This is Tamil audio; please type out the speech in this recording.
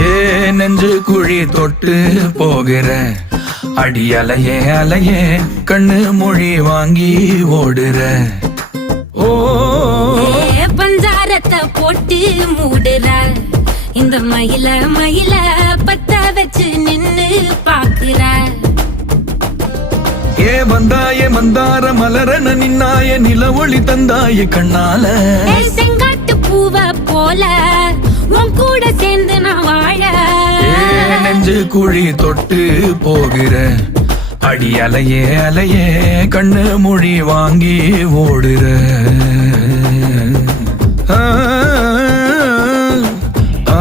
ஏ நெஞ்சு குழி தொட்டு போகிற அடி அலையே அலையே கண்ணு மொழி வாங்கி ஓடுற. ஓ பஞ்சாரத்தை போட்டு மூடுற இந்த மயில மயில பத்த வச்சு நின்னு பாக்குற. ஏ வந்தாய மந்தார மலரன நின்னாய நில ஒளி தந்தாய கண்ணால. செங்காட்டு பூவ போல உன் கூட சேர்ந்து நான் வாழ. நெஞ்சு குழி தொட்டு போகிற அடி அலையே அலையே கண்ணு மொழி வாங்கி ஓடுற. ஆ ஆ